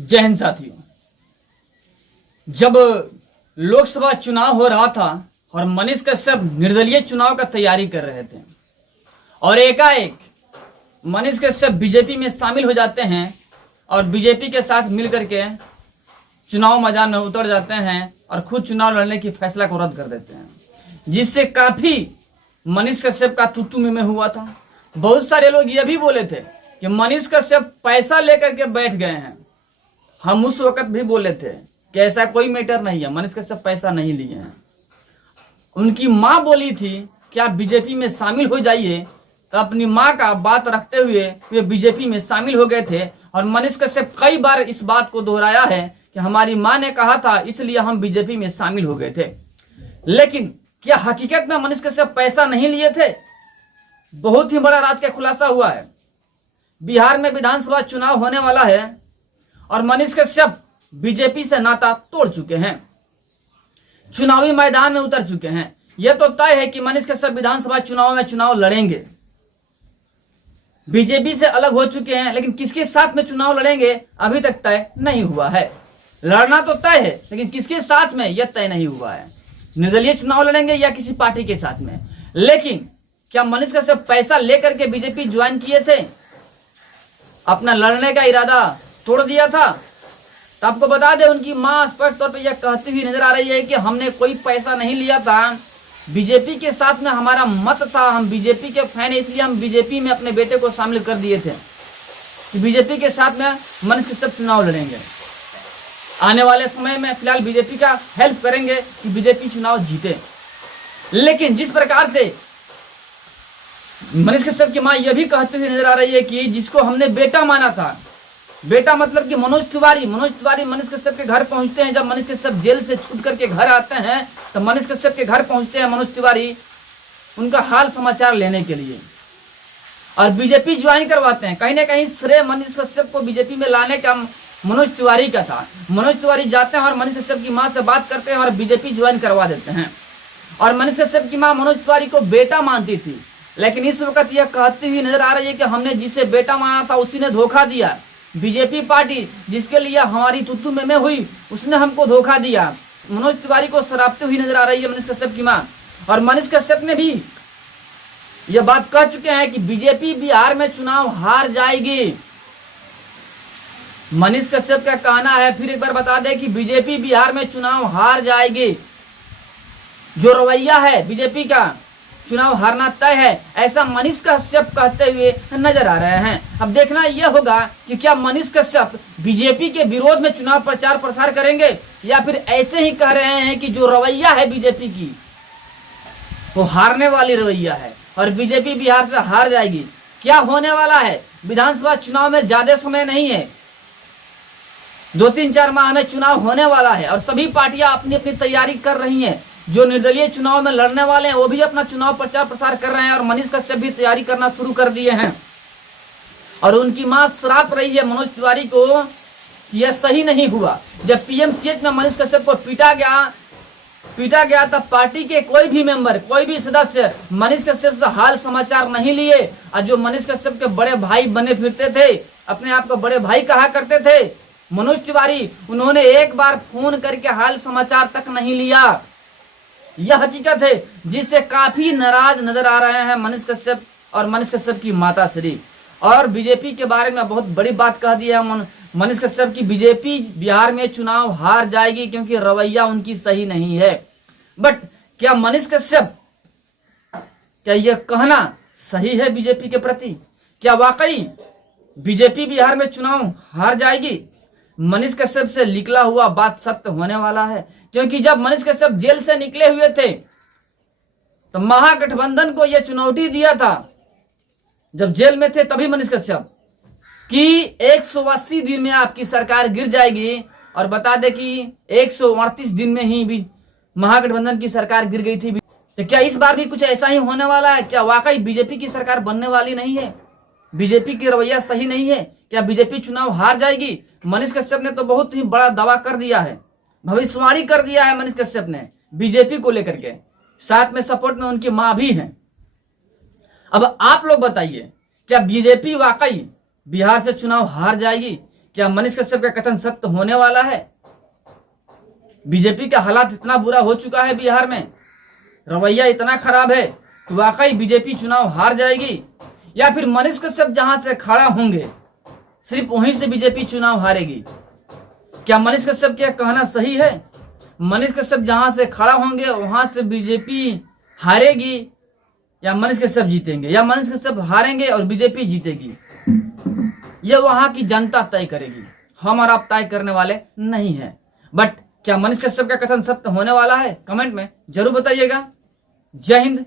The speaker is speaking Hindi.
जय हिंद साथियों। जब लोकसभा चुनाव हो रहा था और मनीष कश्यप निर्दलीय चुनाव का तैयारी कर रहे थे और एकाएक मनीष कश्यप बीजेपी में शामिल हो जाते हैं और बीजेपी के साथ मिलकर के चुनाव मैदान में उतर जाते हैं और खुद चुनाव लड़ने की फैसला को रद्द कर देते हैं, जिससे काफी मनीष कश्यप का तू में हुआ था। बहुत सारे लोग ये भी बोले थे कि मनीष कश्यप पैसा लेकर के बैठ गए हैं। हम उस वक्त भी बोले थे कि ऐसा कोई मैटर नहीं है, मनीष कश्यप पैसा नहीं लिए हैं। उनकी माँ बोली थी कि आप बीजेपी में शामिल हो जाइए, तो अपनी माँ का बात रखते हुए वे बीजेपी में शामिल हो गए थे। और मनीष कश्यप कई बार इस बात को दोहराया है कि हमारी माँ ने कहा था इसलिए हम बीजेपी में शामिल हो गए थे। लेकिन क्या हकीकत में मनीष कश्यप पैसा नहीं लिए थे? बहुत ही बड़ा राज का खुलासा हुआ है। बिहार में विधानसभा चुनाव होने वाला है और मनीष कश्यप बीजेपी से नाता तोड़ चुके हैं, चुनावी मैदान में उतर चुके हैं। यह तो तय है कि मनीष कश्यप विधानसभा चुनाव में चुनाव लड़ेंगे। बीजेपी से अलग हो चुके हैं, लेकिन किसके साथ में चुनाव लड़ेंगे अभी तक तय नहीं हुआ है। लड़ना तो तय है, लेकिन किसके साथ में यह तय नहीं हुआ है। निर्दलीय चुनाव लड़ेंगे या किसी पार्टी के साथ में। लेकिन क्या मनीष कश्यप पैसा लेकर के बीजेपी ज्वाइन किए थे? अपना लड़ने का इरादा तोड़ दिया था? तो आपको बता दें, उनकी मां स्पष्ट तौर पर यह कहती हुई नजर आ रही है कि हमने कोई पैसा नहीं लिया था, बीजेपी के साथ में हमारा मत था, हम बीजेपी के फैन है इसलिए हम बीजेपी में अपने बेटे को शामिल कर दिए थे कि बीजेपी के साथ में मनीष कश्यप चुनाव लड़ेंगे। आने वाले समय में फिलहाल बीजेपी का हेल्प करेंगे कि बीजेपी चुनाव जीते। लेकिन जिस प्रकार से मनीष कश्यप की मां यह भी कहती हुई नजर आ रही है कि जिसको हमने बेटा माना था, बेटा मतलब कि मनोज तिवारी मनीष कश्यप के घर पहुंचते हैं। जब मनीष कश्यप जेल से छूट करके घर आते हैं तो मनीष कश्यप के घर पहुंचते हैं मनोज तिवारी उनका हाल समाचार लेने के लिए और बीजेपी ज्वाइन करवाते हैं। कहीं ना कहीं श्रेय मनीष कश्यप को बीजेपी में लाने का मनोज तिवारी का था। मनोज तिवारी जाते हैं और मनीष कश्यप की मां से बात करते हैं और बीजेपी ज्वाइन करवा देते हैं। और मनीष कश्यप की मां मनोज तिवारी को बेटा मानती थी, लेकिन इस वक्त यह कहती हुई नजर आ रही है कि हमने जिसे बेटा माना था उसी ने धोखा दिया। बीजेपी पार्टी जिसके लिए हमारी तुतु में हुई उसने हमको धोखा दिया। मनोज तिवारी को सरापते हुई नजर आ रही है मनीष कश्यप की मां। और मनीष कश्यप ने भी यह बात कह चुके हैं कि बीजेपी बिहार में चुनाव हार जाएगी। मनीष कश्यप का कहना है, फिर एक बार बता दें कि बीजेपी बिहार में चुनाव हार जाएगी। जो रवैया है बीजेपी का, चुनाव हारना तय है, ऐसा मनीष कश्यप कहते हुए नजर आ रहे हैं। अब देखना यह होगा कि क्या मनीष कश्यप बीजेपी के विरोध में चुनाव प्रचार प्रसार करेंगे या फिर ऐसे ही कह रहे हैं कि जो रवैया है बीजेपी की वो हारने वाली रवैया है और बीजेपी बिहार से हार जाएगी। क्या होने वाला है? विधानसभा चुनाव में ज्यादा समय नहीं है, 2-3-4 माह में चुनाव होने वाला है और सभी पार्टियां अपनी अपनी तैयारी कर रही हैं। जो निर्दलीय चुनाव में लड़ने वाले हैं वो भी अपना चुनाव प्रचार प्रसार कर रहे हैं और मनीष कश्यप भी तैयारी करना शुरू कर दिए हैं। और उनकी मां श्राप रही है मनोज तिवारी को, यह सही नहीं हुआ। जब पीएमसीएच में मनीष कश्यप को पीटा गया तब पार्टी के कोई भी मेंबर, कोई भी सदस्य मनीष कश्यप से हाल समाचार नहीं लिए। और जो मनीष कश्यप के बड़े भाई बने फिरते थे, अपने आप को बड़े भाई कहा करते थे मनोज तिवारी, उन्होंने एक बार फोन करके हाल समाचार तक नहीं लिया। यह हकीकत है जिससे काफी नाराज नजर आ रहे हैं मनीष कश्यप और मनीष कश्यप की माता श्री। और बीजेपी के बारे में बहुत बड़ी बात कह दी है मनीष कश्यप की, बीजेपी बिहार में चुनाव हार जाएगी क्योंकि रवैया उनकी सही नहीं है। बट क्या मनीष कश्यप, क्या यह कहना सही है बीजेपी के प्रति? क्या वाकई बीजेपी बिहार में चुनाव हार जाएगी? मनीष कश्यप से निकला हुआ बात सत्य होने वाला है, क्योंकि जब मनीष कश्यप जेल से निकले हुए थे तो महागठबंधन को यह चुनौती दिया था, जब जेल में थे तभी मनीष कश्यप, कि 180 दिन में आपकी सरकार गिर जाएगी। और बता दें कि 138 दिन में ही भी महागठबंधन की सरकार गिर गई थी। तो क्या इस बार भी कुछ ऐसा ही होने वाला है? क्या वाकई बीजेपी की सरकार बनने वाली नहीं है? बीजेपी की रवैया सही नहीं है? क्या बीजेपी चुनाव हार जाएगी? मनीष कश्यप ने तो बहुत ही बड़ा दावा कर दिया है, भविष्यवाणी कर दिया है मनीष कश्यप ने बीजेपी को लेकर के। साथ में सपोर्ट में उनकी मां भी है। अब आप लोग बताइए, क्या बीजेपी वाकई बिहार से चुनाव हार जाएगी? क्या मनीष कश्यप का कथन सत्य होने वाला है? बीजेपी का हालात इतना बुरा हो चुका है बिहार में, रवैया इतना खराब है कि वाकई बीजेपी चुनाव हार जाएगी, या फिर मनीष कश्यप जहां से खड़ा होंगे सिर्फ वहीं से बीजेपी चुनाव हारेगी? क्या मनीष कश्यप का कहना सही है? मनीष कश्यप जहां से खड़ा होंगे वहां से बीजेपी हारेगी या मनीष कश्यप जीतेंगे, या मनीष कश्यप हारेंगे और बीजेपी जीतेगी? यह वहां की जनता तय करेगी, हम और आप तय करने वाले नहीं हैं। बट क्या मनीष कश्यप का कथन सत्य होने वाला है? कमेंट में जरूर बताइएगा। जय हिंद।